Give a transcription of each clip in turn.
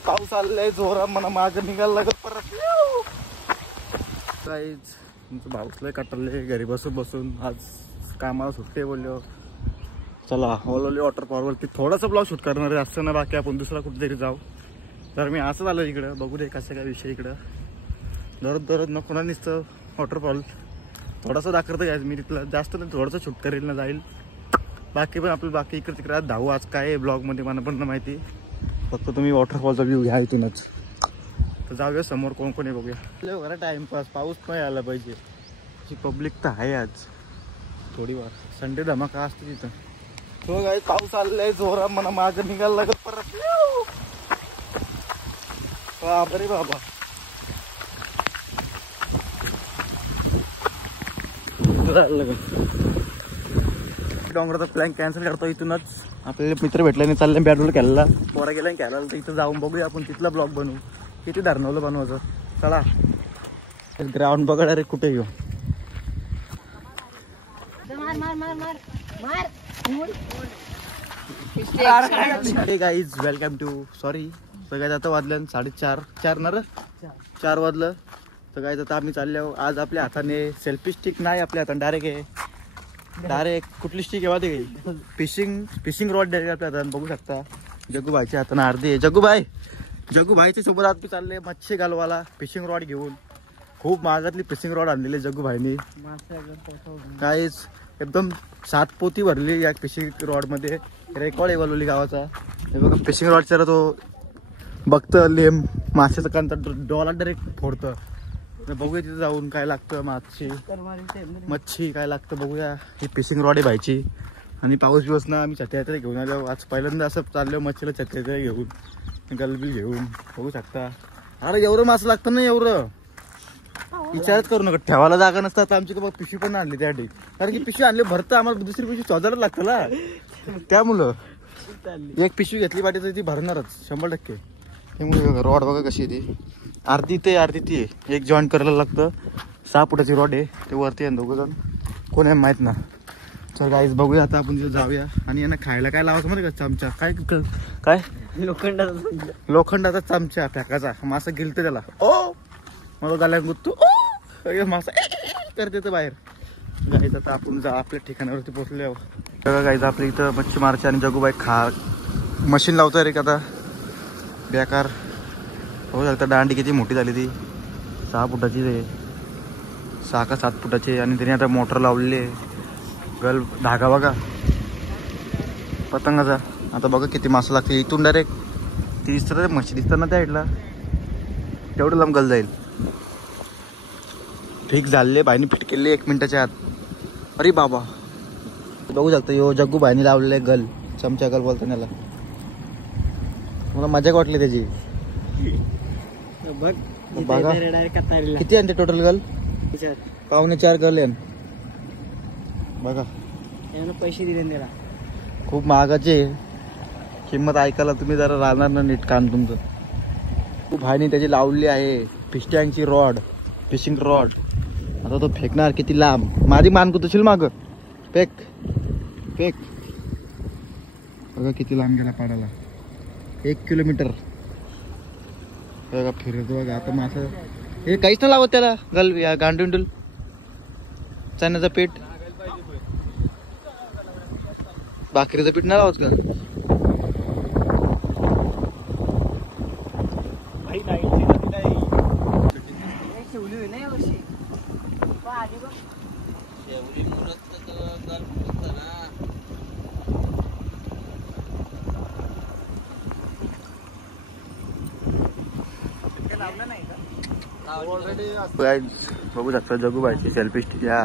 पाऊस आलाय जोरा मला माग निघायला लागत परत काहीच तुमचं भाऊसलाय कटरले घरी बसून बसून आज कामाला सुट्टे बोललो चला ओलोली वॉटरफॉलवरती थोडासा ब्लॉग शूट करणार आहे असं ना बाकी आपण दुसरा कुठेतरी जाऊ तर मी असं झालं इकडं बघू दे कसं काय विषय इकडं दररोज नको ना नुसतं वॉटरफॉल थोडासा दाखवतं काय मी तिथलं जास्त नाही थोडंसं शूट करेल ना जाईल बाकी पण आपलं बाकी इकडे तिकडे धावू आज काय ब्लॉगमध्ये मला पण माहिती फक्त तुम्ही वॉटरफॉलचा व्ह्यू घ्या इथूनच तर जाऊया समोर कोण कोणी बघूया बघा टाइमपास पाऊस पण यायला पाहिजे जी पब्लिक तर आहे आज थोडी वार संडे धमाका असते तिथं तो काही पाऊस आलाय जोरा मला मागं निघायला लागत परत बापरे बाबा डोंगराचा प्लॅन कॅन्सल करतो इथूनच आपल्याला मित्र भेटला नाही चालले बॅटबॉल खेळायला पोरा गेला खेळायला तर इथं जाऊन बघूया आपण तिथला ब्लॉग बनवू किती धरणवलं बनवायचं चला ग्राउंड बघा रे कुठे घेऊ गाईज वेलकम टू सॉरी सगळ्यात आता वाजलं 4:30 4 वाजलं तर काय आता आम्ही चाललो आज आपल्या हाताने सेल्फी स्टिक नाही आपल्या हाताने डायरेक्ट कुठली स्टिक आहे ते फिशिंग रॉड डायरेक्ट आपल्या हाताने बघू शकता जग्गूबाईच्या हाताने अर्धी आहे जग्गूबाईच्या सोबत आज मी चालले मच्छी घालवाला फिशिंग रॉड घेऊन खूप महागातली फिशिंग रॉड आणलेली जग्गूबाईनी काहीच एकदम 7 पोती भरली या फिशिंग रॉड मध्ये रेकॉर्ड आहे वलोली गावाचा हे बघा फिशिंग रॉडच्या तो बघतं लेम माशाचं कांता डॉलर डायरेक्ट फोडतं बघूया तिथं जाऊन काय लागतं मच्छी काय लागतं बघूया ही फिशिंग रॉड आहे भाईची आणि पाऊस बिवस ना आम्ही छत्या घेऊन आलो आज पहिल्यांदा असं चाललो मच्छीला छत्या घेऊन गलबी घेऊन बघू शकता अरे एवढं मासं लागतं ना एवढं विचारच करू नका ठेवायला जागा नसतात आमची का पिशवी पण आणली त्यासाठी कारण की पिशवी आणली भरतं आम्हाला दुसरी पिशवी शोधायला लागतं ना त्यामुळं एक पिशवी घेतली पाहिजे तर ती भरणारच 100% त्यामुळे रॉड बघा कशी आहे ती अर्धी ती एक जॉईंट करायला लागतं 6 फुटाची रॉड आहे ते वरती आहे दोघं जण कोण आहे माहित ना चल गाईज बघूया आता आपण तिथे जाऊया आणि यांना खायला काय लावायचं माहिती का चमचा काय लोखंडाचा चमचा टाकायचा मासा गिलतं त्याला ओ मला गाल्या गुत्तू मासा करते तर बाहेर गाईज आता आपण जा आपल्या ठिकाणावरती पोहोचले बघा गाईज आपल्या इथं मच्छी मारची आणि जगूबाई मशीन लावतोय रे का आता बेकार हो शकता दांडी किती मोठी झाली ती 6 फुटाची आहे 6 का 7 फुटाची आणि त्याने आता मोटर लावलेली आहे धागा बघा पतंगाचा आता बघा किती मासा लागतील इथून डायरेक्ट 30 तर मच्छी दिसतात ना त्या साईडला तेवढं लांब गल जाईल फिक्स झाले बाईने फिट केले 1 मिनिटाच्या आत अरे बाबा बघू शकता यो जग्गू बाईने लावलेले गल चमचा गल बोलतो त्याला मला मजा वाटली त्याची बघा किती आणते टोटल गल 4.5 गल बघा पैसे दिले त्याला खूप महागाचे किंमत ऐकायला तुम्ही जरा राहणार ना नीट कान तुमचं खूप भाईने त्याची लावली आहे फिस्टँगची रॉड फिशिंग रॉड आता तो फेकणार किती लांब माझी मान कुतशील माग फेक बघा किती लांब गेला पाडाला 1 किलोमीटर बघा फिरतो बघा आता मासा हे काहीच नाही लावत त्याला गल या गांडुंडुल चण्याचं पीठ भाकरीचं पीठ नाही लावत का बघू शकता जगूबाईची सेल्फी स्टिक या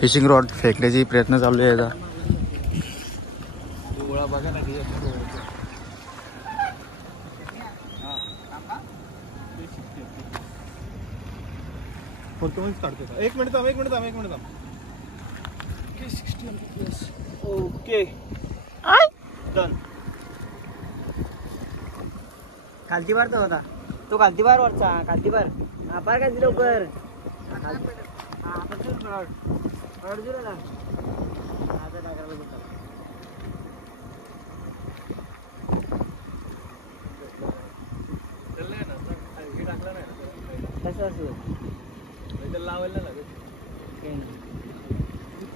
फिशिंग रॉड फेकण्याचे प्रयत्न चालू आहे याचा एक मिनिट ओके खालती वाढतो होता तो खालती बार वरचा खालती बार बार काय लवकर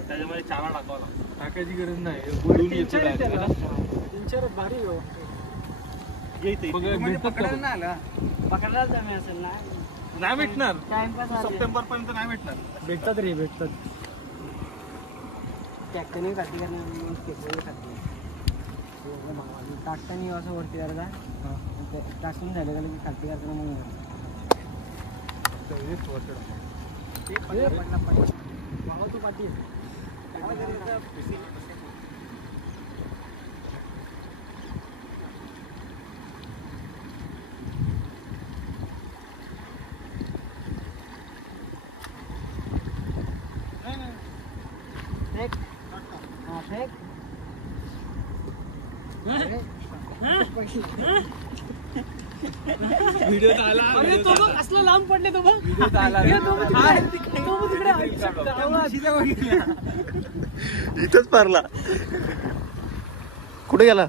त्याच्यामध्ये चारा टाकावा टाकायची गरज नाही बोलून येतो भारी पकडायला जमे असेल ना नाही भेटणार टाइमपास सप्टेंबर पर्यंत नाही भेटणार भेटतात रे भेटतात ट्रॅक्टरने खाती करणार खाती टाकताना असं वरती करता टाकून झालं का की खाती करताना मग तू पाठी व्हिडिओ आला तो बघ असलं लांब पडले तो बघ इथंच पारला कुठे गेला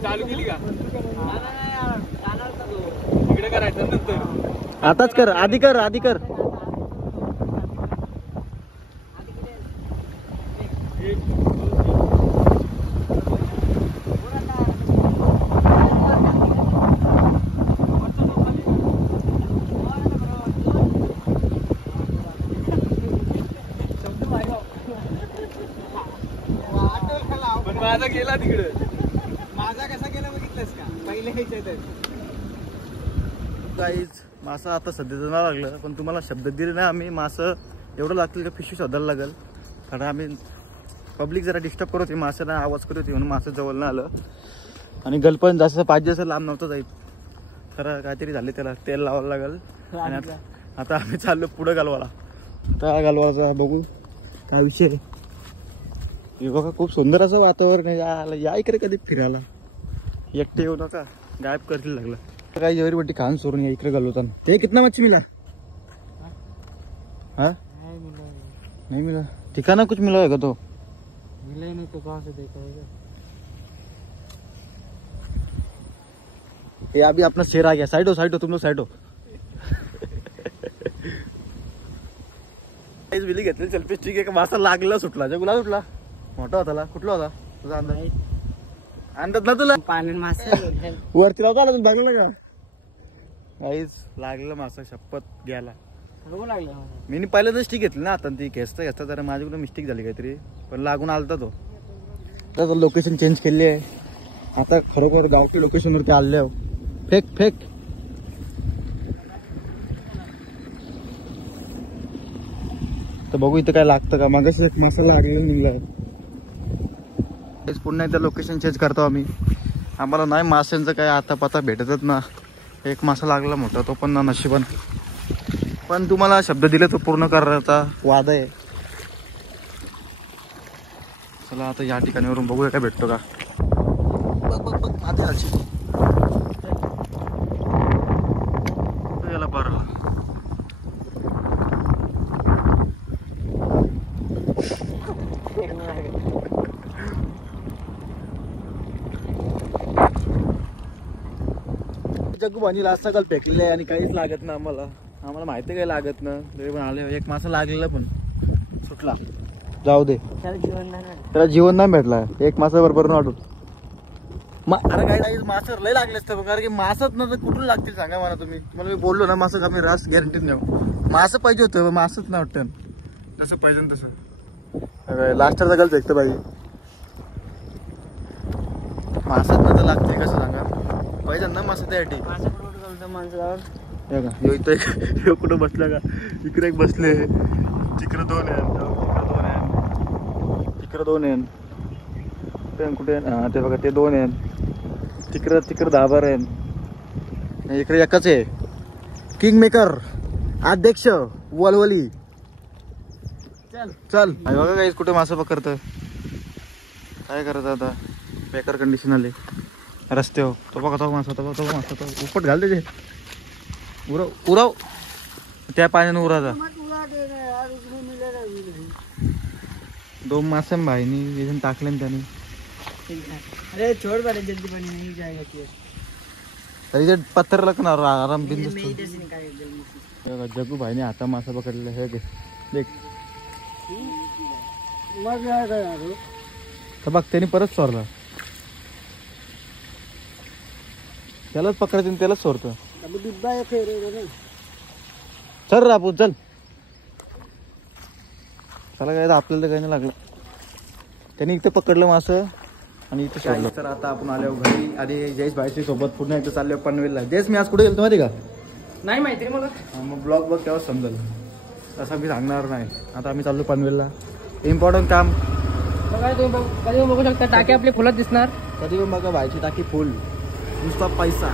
चालू केली का इकडे करायचं नंतर आताच कर आधी कर आधी कर पण माझा गेला तिकडे माझा कसा गेला बघितलंस का पहिले गाईज मासा आता सध्याचं नाही लागलं पण तुम्हाला शब्द दिले ना आम्ही मासं एवढं लागतील का पिशवी शोधायला लागेल कारण आम्ही पब्लिक जरा डिस्टर्ब करत होती माशाला आवाज करत होती म्हणून मासं जवळ नाही आलं आणि गलपण जास्त 5 दिवस लांब नव्हतं जाईल तर काहीतरी झाले त्याला तेल लावायला लागेल आणि आता आम्ही चाललो पुढं गालवाला आता गालवाचा बघू काय विषय हे बघा खूप सुंदर असं वातावरण आहे या इकडे कधी फिरायला एकटे येऊ नका गायब करतील लागलं काही जेवढी खान सोडून या इकडे घालवताना ते कितना मच्छी मिला हाँ नहीं मिला ठिकाना कुछ मिला होगा तो मिला ही नहीं तो कहाँ से देखा होगा ये अभी अपना शेर आ गया साइड हो तुम लोग साइड हो विली घेतली सेल्फी स्टिक एक मासा लागला सुटला जगुला सुटला मोठा होता कुठला होता तुझा अंदाज अंदाज ना तुला पाण्यात मासे वरती लावता आला बघलं का काहीच लागलं मासा शपथ घ्यायला लागलं मी पहिल्यांदाच स्टिक घेतली ना आता ती घेसता घेसता जरा माझ्याकडून मिस्टेक झाली काहीतरी पण लागून आलता तो तर लोकेशन चेंज केली आहे आता खरोखर गावठी लोकेशनवरती आले फेक फेक तर बघू इथं काय लागतं का मागाशी एक मासा लागलेला निघलाय पुन्हा एकदा लोकेशन चेंज करतो आम्ही आम्हाला नाही माशांचं काय आता पता भेटतच ना एक मासा लागला मोठा तो पण ना नशिबान पण तुम्हाला शब्द दिले तो पूर्ण करण्याचा वादा आहे चला आता या ठिकाणीवरून बघूया काय भेटतो का बघ आधी आजी याला बरं जग्गू भानी लास्ट काल फेकलेलं आहे आणि काहीच लागत ना आम्हाला माहिती काही लागत ना तरी पण आले एक मासा लागलेला पण सुटला जाऊ दे, त्याला जीवन नाही भेटलं. त्याला जीवन नाही भेटला. एक मासा बरोबर वाटून अरे काय मासं लय लागले असतं कारण की मासच ना तर कुठून लागतील सांगा मला तुम्ही. मला मी बोललो ना मासं आम्ही रास गॅरंटी नाही. मासं पाहिजे होतं, मासच नाही वाटतं जसं पाहिजे तसं. लास्टरचा गलत ऐकतं बाई, मासच ना तर लागते कसं सांगा. पाहिजे ना मासं त्यासाठी. मासा बरोबर चालतं माणसावर. हे का ह्यो इथं ह्यो कुठं बसला का, इकडे एक बसले, तिकडे दोन आहे, तिकडे दोन आहे, कुठे ते बघा ते दोन आहेत, तिकडं दाबर आहे, इकडे एकच आहे. किंग मेकर अध्यक्ष वलवली. चल चल बघा काही कुठे मासं पकडतं. काय करायचं आता, बेकार कंडिशन आले रस्त्यावर. तो बघा तो मासा, तो मासा, तो उपट घाल त्याचे, उराव त्या पाण्यानं उराचा. दोन मासे भाईनी टाकले त्याने. अरे छोड़ बड़े जल्दी पानी नहीं जाएगा कि तरी ते पत्थर लागणार आराम बिंद. इधर से निकाल जल्दी. जगू भाईने आता मासा पकडलेला हे देख. मग यार तर बघ त्याने परत सोडला. त्यालाच पकडायचं त्यालाच सोडतं. अभी डिब्बा है फेरेगा ना. चल रे आपण चल. चला काय आपल्याला काही नाही लागलं. त्याने इथं पकडलं मासं आणि इथं सोडलं. तर आता आपण आलो घरी आणि जयेश भाईच्या सोबत पुन्हा एकदा चाललो पनवेलला. जयेश मी आज कुठे गेलो माहिती का? नाही माहिती रे मला. मग ब्लॉग बघ तेव्हा समजेल, असं मी सांगणार नाही. आता आम्ही चाललो पनवेलला, इम्पॉर्टंट काम. बघा तुम्ही कधी बघू शकता टाकी आपली फुलत दिसणार. कधी पण बघा भाईची टाकी फुल, नुसता पैसा.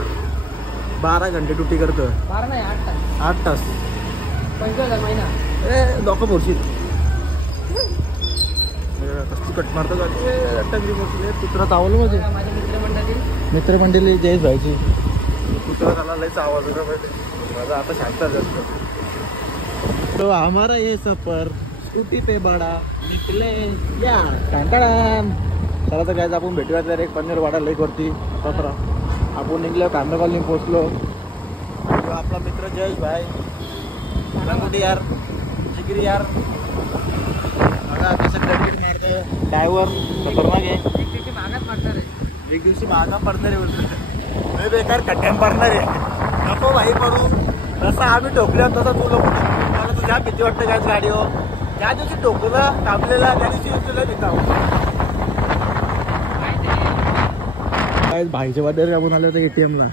12 घंटे ड्युटी करतो. 12 नाही 8 तास. 8 तास 25,000 महिना. ए लोक बोलशील कट मारतो का टंगरी मोठी कुत्रा चावलं माझे. माझ्या मित्रमंडळातील मित्रमंडळी जयेश भाईची कुत्रा झाला लयच आवाज होता माझा. आता शांत जास्त. तो हमारा ये सफर स्कूटी पे बडा निकले या कांटाळान. चला तर काय आपण भेटूया तर एक पनीर वाडा लेक वरती 17. आपण निघलो कांदा कॉलनी पोहोचलो. आपला मित्र जयेश भाई कुठे यार जिगिरी यार बघा कसं क्रॅकेट मारतं. ड्रायव्हर खतरनाक आहे. एक भागात मारणार आहे. एक दिवशी मागा पडणार आहे बोलतो बेकार कट्ट्यान पडणार आहे. नको भाई पडून. तसं आम्ही ठोकल्या तसं तू लोक मला तुझ्या भीती वाटतं काय गाडीवर. त्या दिवशी ठोकूला कापलेला त्या दिवशी तुला भीताव काय. भाईच्या वाड्यावर आपण आलो होतो ATM ला.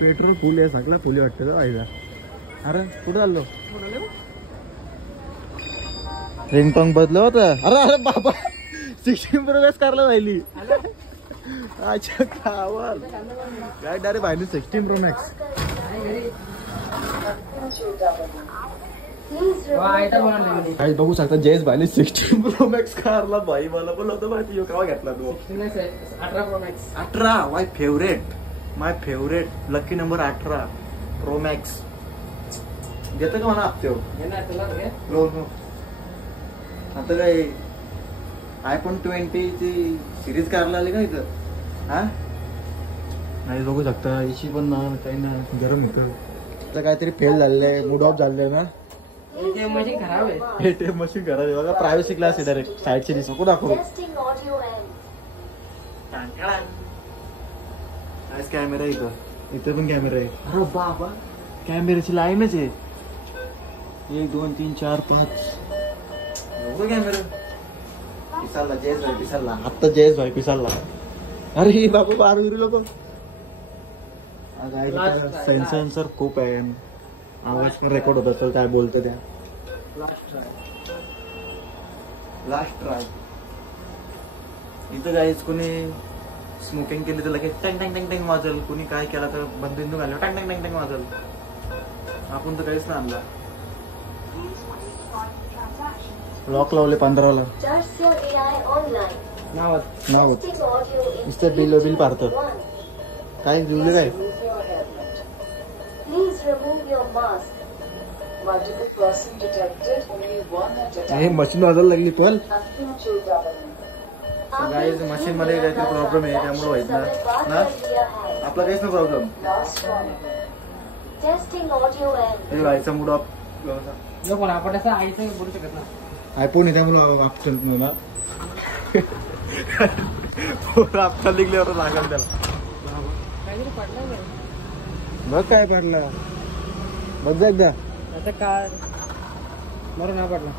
पेट्रोल फुल आहे सगळं फुले वाटतं भाईला. अरे कुठं चाललो? रिंगटोंग बदल होतं. अरे अरे बाबा 16 प्रोग्रेस करायला राहिली. अच्छा खावाल काय डायरेक्ट भाईने 16 प्रो मॅक्स. काय बघू शकता जयेश भाईने 16 प्रो मॅक्स कारला. भाई मला पण होतं माहिती केव्हा घेतला तो. 18 pro max. 18 my favourite lucky number 18 pro max. घेतं का मला हप्ते आता काय iPhone 20 ची सिरीज कारला आली का इथं. हा नाही बघू शकता इशी पण ना काही ना गरम होतं. आता काहीतरी फेल झालेलं आहे, मूड ऑफ झालेलं आहे ना. ATM मशीन खराब आहे. ATM मशीन खराब आहे बघा. प्रायव्हसी क्लास आहे डायरेक्ट साईडचे दिसू नको दाखवू. कॅमेरा इथं पण कॅमेरा आहे. अरे बाबा कॅमेऱ्याची लाईनच आहे. 1 2 3 4 5 कॅमेरा. पिसालला जयेश भाई पिसालला. आत्ता जयेश भाई पिसालला. अरे बाबू बारगिरी लोक सेन्सर खूप आहे. आवाज पण रेकॉर्ड होत असेल काय बोलतं त्या. लास्ट ट्राय इथं जायच. कोणी स्मोकिंग केली तर लगेच टँग टँग टँग टँग वाजल. कोणी काय केला तर बंदबिंदू घाललं टँग टँग टँग टँग वाजल. आपण तर काहीच नाही आणला. लॉक लावले 15ला. नाव नुसतं बिल पारतं. काय दिवले काय हे मशीन वाजायला लागली पण मशीन मध्ये काहीतरी प्रॉब्लेम आहे त्यामुळे व्हायचं ना. आपला काहीच ना प्रॉब्लेम. हे व्हायचा मूड ऑफ. आपण असं आईचं बोलू शकत ना. आयफोन आहे त्यामुळे ऑप्शन मला ऑप्शन निघल्यावर लागेल त्याला. काहीतरी पडलं नाही. बघ काय पडलं बघ जा एकदा. आता कार मरून हा पडला.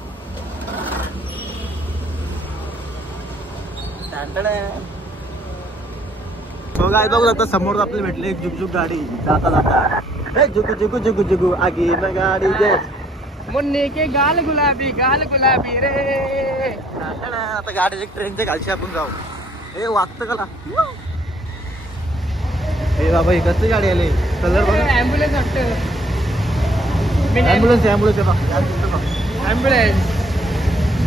तो काय बघू आता समोर आपल्याला भेटली एक जुगजुग गाडी जाता जाता जुगू जुगू जुगू जुगू आगी में गाडी दे. मुन्नी के गाल गुलाबी रे. आता गाडीचे ट्रेनचे घालशी आपण जाऊ. हे वागतं कला हे बाबा ही कसली गाडी आली कलर बघ. ॲम्ब्युलन्स वाटतं. ॲम्ब्युलन्स ॲम्ब्युलन्स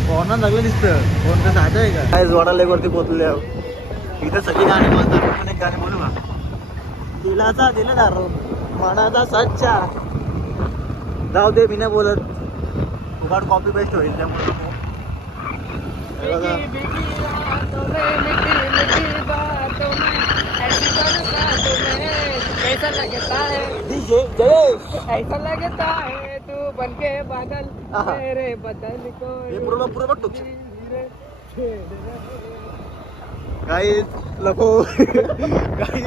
कोणा लागलं दिसतं कोणतं साधं आहे का काय जोडा लेवरती पोचले इथं सगळी गाणी बोलतात. पण एक गाणी बोलू का दिलाचा दिलदार मनाचा सच्चा. जाऊ दे मी नाही बोलत उघड कॉपी पेस्ट होईल त्यामुळे हे बघा. कैसा लगता है DJ जयेश ऐसा लगता है तू बनके बादल मेरे बदल को हे पूर्ण बघ टोक काही नको काही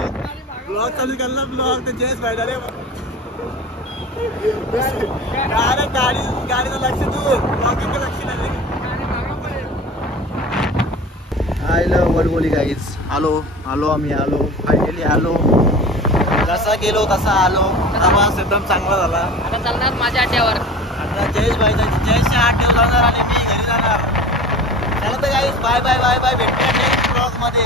ब्लॉग चालू करला ब्लॉग ते जयेश पाहिजे रे. गाडीचं लक्ष तू ब्लॉगिंग लक्ष नाही. आयला वडबोली गाईज आलो आम्ही फायनली आलो. जसा गेलो तसा आलो. प्रवास एकदम चांगला झाला. आता चालणार माझ्या अड्ड्यावर. आता जयेशच्या आठ जाणार आणि मी घरी जाणार. चला तर guys bye bye bye bye भेटूया नेक्स्ट ब्लॉग मध्ये.